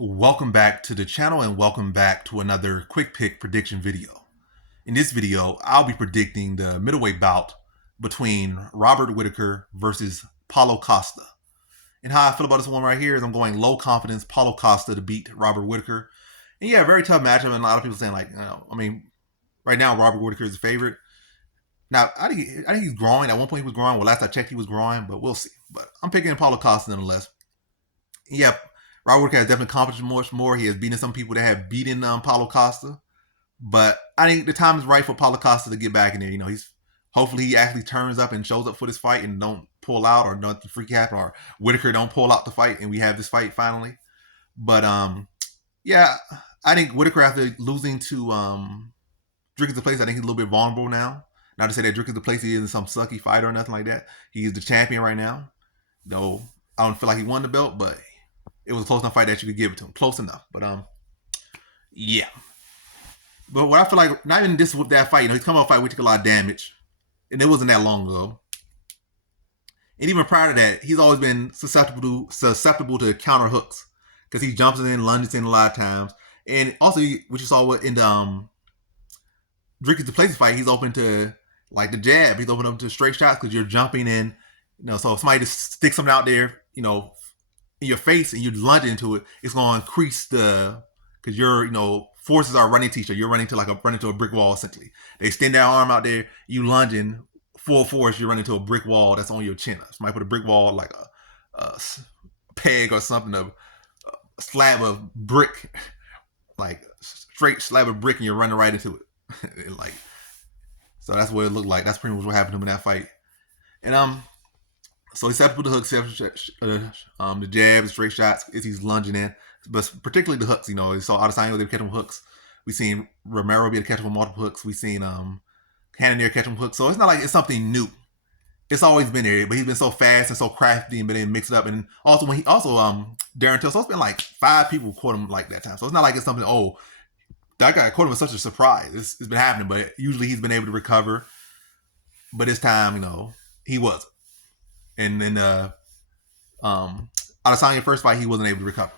Welcome back to the channel and welcome back to another quick pick prediction video. In this video, I'll be predicting the middleweight bout between Robert Whittaker versus Paulo Costa. And how I feel about this one right here is I'm going low confidence Paulo Costa to beat Robert Whittaker. And yeah, very tough matchup, and a lot of people saying right now Robert Whittaker is the favorite. Now, I think he's growing. At one point he was growing. Well, last I checked he was growing, but we'll see. But I'm picking Paulo Costa nonetheless. Yeah, Robert Whittaker has definitely accomplished much more. He has beaten some people that have beaten Paulo Costa. But I think the time is right for Paulo Costa to get back in there. He's hopefully he actually turns up and shows up for this fight and don't pull out or nothing freaky happen or Whittaker don't pull out the fight and we have this fight finally. But yeah, I think Whittaker after losing to Dricus the Place, I think he's a little bit vulnerable now. Not to say that Dricus the Place he isn't some sucky fighter or nothing like that. He is the champion right now. Though I don't feel like he won the belt, but it was a close enough fight that you could give it to him. Close enough. But yeah. But what I feel like, not even this with that fight, he's come off a fight, we took a lot of damage. And it wasn't that long ago. And even prior to that, he's always been susceptible to counter hooks. Because he jumps in, lunges in a lot of times. And also, what you saw in the Dricus the Place's fight, he's open to like the jab. He's open up to straight shots because you're jumping in. So if somebody just sticks something out there, in your face and you lunge into it, it's going to increase because your forces are running to each other. You're running to a brick wall essentially. They extend that arm out there, you lunging full force, you're running to a brick wall that's on your chin. Somebody put a brick wall like a peg or something, a slab of brick, like straight slab of brick, and you're running right into it. So that's what it looked like. That's pretty much what happened to him in that fight. And so he's set up with the hooks, the jabs, straight shots as he's lunging in, but particularly the hooks. You saw Adesanya they were catching hooks. We've seen Romero be able to catch him with multiple hooks. We've seen Cannonier catch him with hooks. So it's not like it's something new. It's always been there, but he's been so fast and so crafty and been able to mix it up. And also Darren Till. So it's been like 5 people caught him like that time. So it's not like it's something. Oh, that guy caught him with such a surprise. It's been happening, but usually he's been able to recover. But this time, he wasn't. And then Adesanya's first fight, he wasn't able to recover.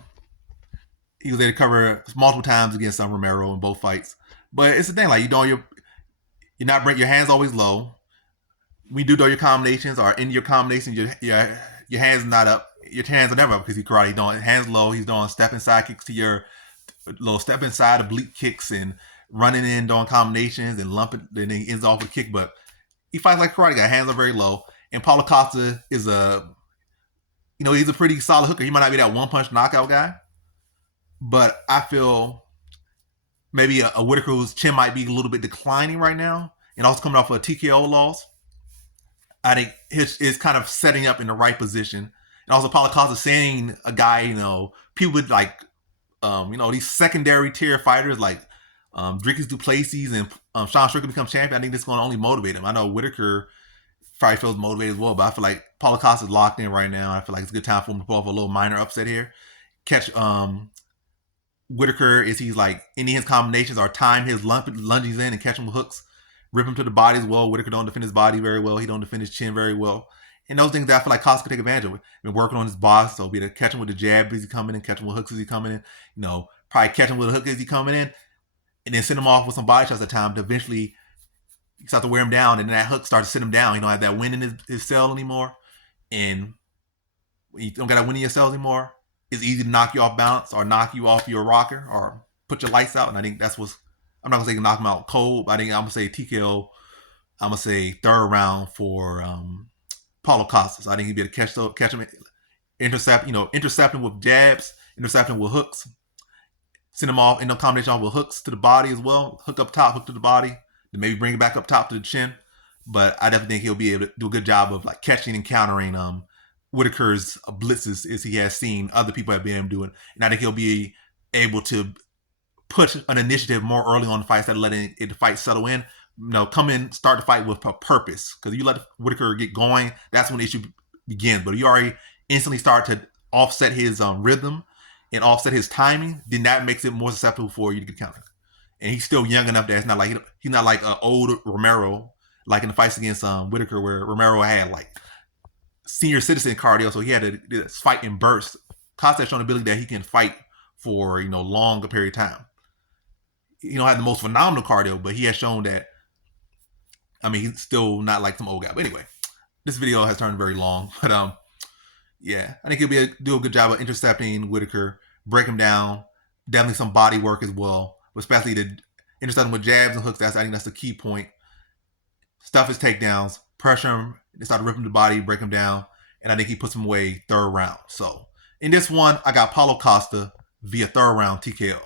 He was able to recover multiple times against Romero in both fights. But it's the thing, like you're not bring your hands always low. When you do your combinations or in your combinations, your hands not up. Your hands are never up because he's karate. He's doing hands low. He's doing step inside kicks to your little step inside oblique kicks and running in doing combinations and lumping. Then he ends off with a kick. But he fights like karate guy. Hands are very low. And Paulo Costa is he's a pretty solid hooker. He might not be that one-punch knockout guy, but I feel maybe a Whittaker whose chin might be a little bit declining right now, and also coming off a TKO loss. I think it's kind of setting up in the right position. And also Paulo Costa saying a guy, people would like, these secondary tier fighters like Dricus du Plessis and Sean Strickland become champion. I think this is going to only motivate him. I know Whittaker probably feels motivated as well, but I feel like Paulo Costa is locked in right now. I feel like it's a good time for him to pull off a little minor upset here. Catch Whittaker as he's like ending his combinations or time his lunges in and catch him with hooks. Rip him to the body as well. Whittaker don't defend his body very well. He don't defend his chin very well. And those things that I feel like Costa could take advantage of. Been working on his box, so be able to catch him with the jab as he coming in, catch him with hooks as he coming in. Probably catch him with a hook as he coming in, and then send him off with some body shots at time to eventually start to wear him down, and then that hook starts to sit him down. He don't have that wind in his cell anymore, and when you don't got that wind in your cells anymore, it's easy to knock you off balance or knock you off your rocker or put your lights out. And I think that's what's. I'm not gonna say knock him out cold, but I think I'm gonna say TKO. I'm gonna say third round for Paulo Costa. So I think he'd be able to catch him, intercept him with jabs, intercept him with hooks, send him off in no combination off with hooks to the body as well. Hook up top, hook to the body. Then maybe bring it back up top to the chin. But I definitely think he'll be able to do a good job of like catching and countering Whittaker's blitzes as he has seen other people have been able to do it. And I think he'll be able to put an initiative more early on the fight instead of letting the fight settle in. Come in, start the fight with a purpose. Because if you let Whittaker get going, that's when the issue begins. But if you already instantly start to offset his rhythm and offset his timing, then that makes it more susceptible for you to get countered. And he's still young enough that it's not like he's not like an old Romero, like in the fights against Whittaker, where Romero had like senior citizen cardio, so he had to fight in bursts. Costa has shown the ability that he can fight for longer period of time. He don't have the most phenomenal cardio, but he has shown that. I mean, he's still not like some old guy. But anyway, this video has turned very long. But yeah, I think he'll do a good job of intercepting Whittaker, break him down. Definitely some body work as well, especially the intercepting with jabs and hooks. I think that's the key point. Stuff his takedowns, pressure him, start ripping the body, break him down, and I think he puts him away third round. So in this one, I got Paulo Costa via third round TKO.